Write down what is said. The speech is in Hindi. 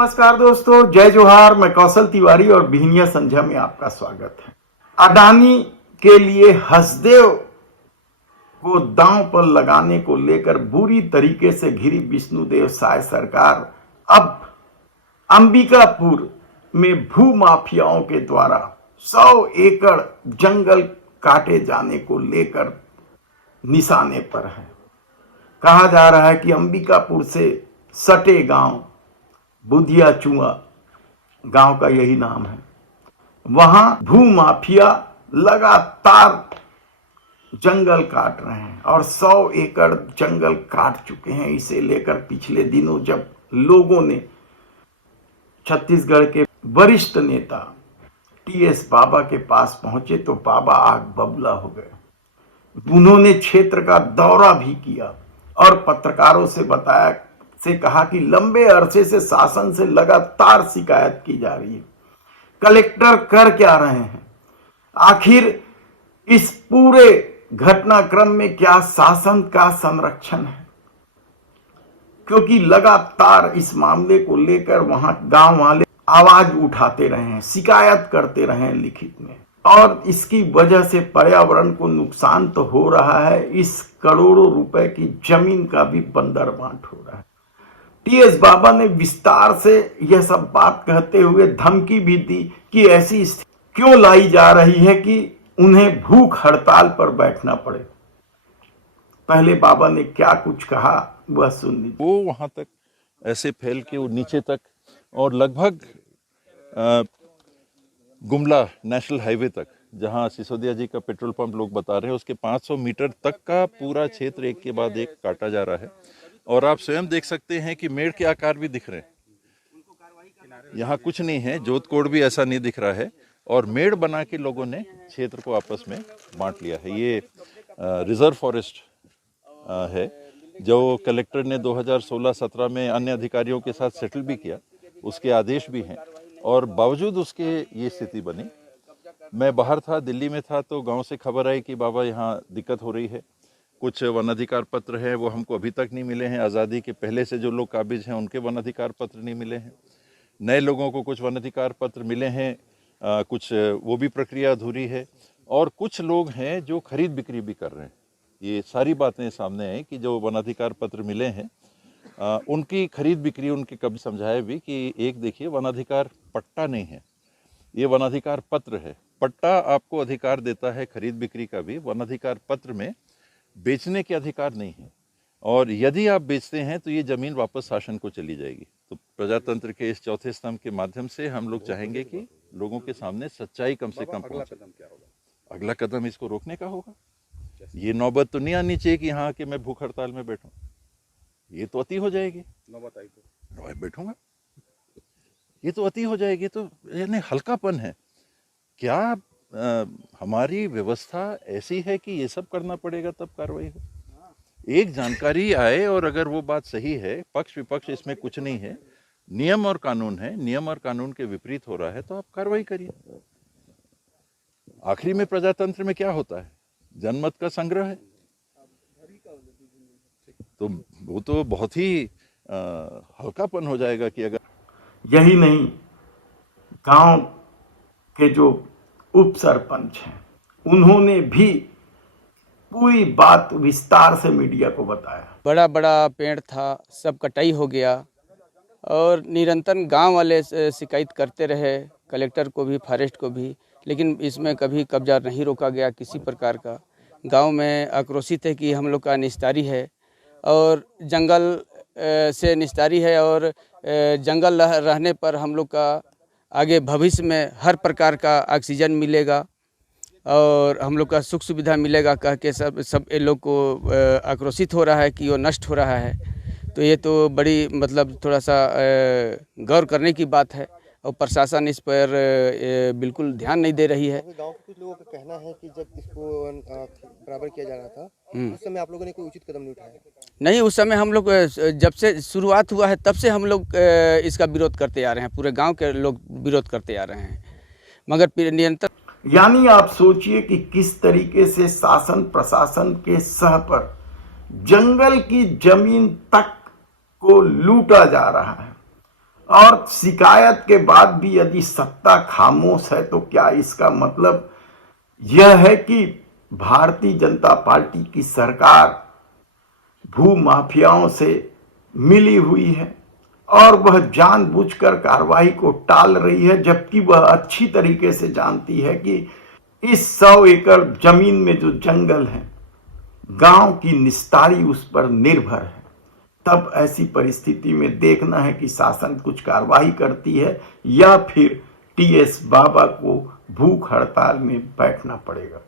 नमस्कार दोस्तों, जय जोहार। मैं कौशल तिवारी और बिहनिया संध्या में आपका स्वागत है। अडानी के लिए हसदेव को दांव पर लगाने को लेकर बुरी तरीके से घिरी विष्णुदेव साय सरकार अब अंबिकापुर में भू माफियाओं के द्वारा 100 एकड़ जंगल काटे जाने को लेकर निशाने पर है। कहा जा रहा है कि अंबिकापुर से सटे गांव बुधिया चुआ गांव का यही नाम है, वहां भू माफिया लगातार जंगल काट रहे हैं और 100 एकड़ जंगल काट चुके हैं। इसे लेकर पिछले दिनों जब लोगों ने छत्तीसगढ़ के वरिष्ठ नेता टीएस बाबा के पास पहुंचे तो बाबा आग बबूला हो गए। उन्होंने क्षेत्र का दौरा भी किया और पत्रकारों से कहा कि लंबे अरसे से शासन से लगातार शिकायत की जा रही है, कलेक्टर कर क्या रहे हैं, आखिर इस पूरे घटनाक्रम में क्या शासन का संरक्षण है, क्योंकि लगातार इस मामले को लेकर वहां गांव वाले आवाज उठाते रहे हैं, शिकायत करते रहे हैं लिखित में, और इसकी वजह से पर्यावरण को नुकसान तो हो रहा है, इस करोड़ों रुपए की जमीन का भी बंदरबांट हो रहा है। टीएस बाबा ने विस्तार से यह सब बात कहते हुए धमकी भी दी कि ऐसी स्थिति क्यों लाई जा रही है कि उन्हें भूख हड़ताल पर बैठना पड़े। पहले बाबा ने क्या कुछ कहा वह सुन लीजिए। वो वहां तक ऐसे फैल के वो नीचे तक और लगभग गुमला नेशनल हाईवे तक, जहां सिसोदिया जी का पेट्रोल पंप लोग बता रहे हैं, उसके 500 मीटर तक का पूरा क्षेत्र एक के बाद एक काटा जा रहा है। और आप स्वयं देख सकते हैं कि मेड़ के आकार भी दिख रहे हैं, यहाँ कुछ नहीं है, जोत कोड भी ऐसा नहीं दिख रहा है, और मेड़ बना के लोगों ने क्षेत्र को आपस में बांट लिया है। ये रिजर्व फॉरेस्ट है जो कलेक्टर ने 2016-17 में अन्य अधिकारियों के साथ सेटल भी किया, उसके आदेश भी हैं, और बावजूद उसके ये स्थिति बनी। मैं बाहर था, दिल्ली में था, तो गांव से खबर आई कि बाबा यहाँ दिक्कत हो रही है, कुछ वन अधिकार पत्र हैं वो हमको अभी तक नहीं मिले हैं, आज़ादी के पहले से जो लोग काबिज हैं उनके वन अधिकार पत्र नहीं मिले हैं, नए लोगों को कुछ वन अधिकार पत्र मिले हैं, कुछ वो भी प्रक्रिया अधूरी है, और कुछ लोग हैं जो खरीद बिक्री भी कर रहे हैं। ये सारी बातें सामने आई कि जो वन अधिकार पत्र मिले हैं उनकी खरीद बिक्री, उनके कभी समझाया भी कि एक देखिए वन अधिकार पट्टा नहीं है, ये वन अधिकार पत्र है। पट्टा आपको अधिकार देता है खरीद बिक्री का भी, वन अधिकार पत्र में बेचने के अधिकार नहीं है, और यदि आप बेचते हैं तो ये जमीन वापस शासन को चली जाएगी। तो प्रजातंत्र के इस चौथे स्तंभ के माध्यम से हम लोग चाहेंगे कि लोगों के सामने सच्चाई कम से कम पहुंचे। अगला कदम इसको रोकने का होगा। ये नौबत तो नहीं आनी चाहिए कि यहाँ के मैं भूख हड़ताल में बैठूं, ये तो अति हो जाएगी। नौबत आई तो बैठूंगा, ये तो अति हो जाएगी। तो यानी हल्कापन है क्या? हमारी व्यवस्था ऐसी है कि ये सब करना पड़ेगा तब कार्रवाई हो। एक जानकारी आए और अगर वो बात सही है, पक्ष विपक्ष इसमें कुछ नहीं है, नियम और कानून है, नियम और कानून के विपरीत हो रहा है तो आप कार्रवाई करिए। आखिरी में प्रजातंत्र में क्या होता है? जनमत का संग्रह है, तो वो तो बहुत ही हल्कापन हो जाएगा कि अगर यही नहीं, गांव के जो उप सरपंच हैं उन्होंने भी पूरी बात विस्तार से मीडिया को बताया। बड़ा बड़ा पेड़ था, सब कटाई हो गया, और निरंतर गांव वाले शिकायत करते रहे, कलेक्टर को भी, फॉरेस्ट को भी, लेकिन इसमें कभी कब्जा नहीं रोका गया किसी प्रकार का। गांव में आक्रोशित है कि हम लोग का निस्तारी है और जंगल से निस्तारी है, और जंगल रहने पर हम लोग का आगे भविष्य में हर प्रकार का ऑक्सीजन मिलेगा और हम लोग का सुख सुविधा मिलेगा कह के सब ये लोग को आक्रोशित हो रहा है कि वो नष्ट हो रहा है। तो ये तो बड़ी मतलब थोड़ा सा गौर करने की बात है, और प्रशासन इस पर बिल्कुल ध्यान नहीं दे रही है। गांव के कुछ लोगों का कहना है कि जब इसको बराबर किया जा रहा था उस समय आप लोगों ने कोई उचित कदम नहीं उठाया। नहीं, उस समय हम लोग जब से शुरुआत हुआ है तब से हम लोग इसका विरोध करते आ रहे हैं, पूरे गांव के लोग विरोध करते आ रहे हैं, मगर निरंतर। यानी आप सोचिए कि किस तरीके से शासन प्रशासन के सह पर जंगल की जमीन तक को लूटा जा रहा है और शिकायत के बाद भी यदि सत्ता खामोश है तो क्या इसका मतलब यह है कि भारतीय जनता पार्टी की सरकार भू माफियाओं से मिली हुई है और वह जानबूझकर कार्रवाई को टाल रही है, जबकि वह अच्छी तरीके से जानती है कि इस 100 एकड़ जमीन में जो जंगल है, गांव की निस्तारी उस पर निर्भर है। तब ऐसी परिस्थिति में देखना है कि शासन कुछ कार्रवाई करती है या फिर टीएस बाबा को भूख हड़ताल में बैठना पड़ेगा।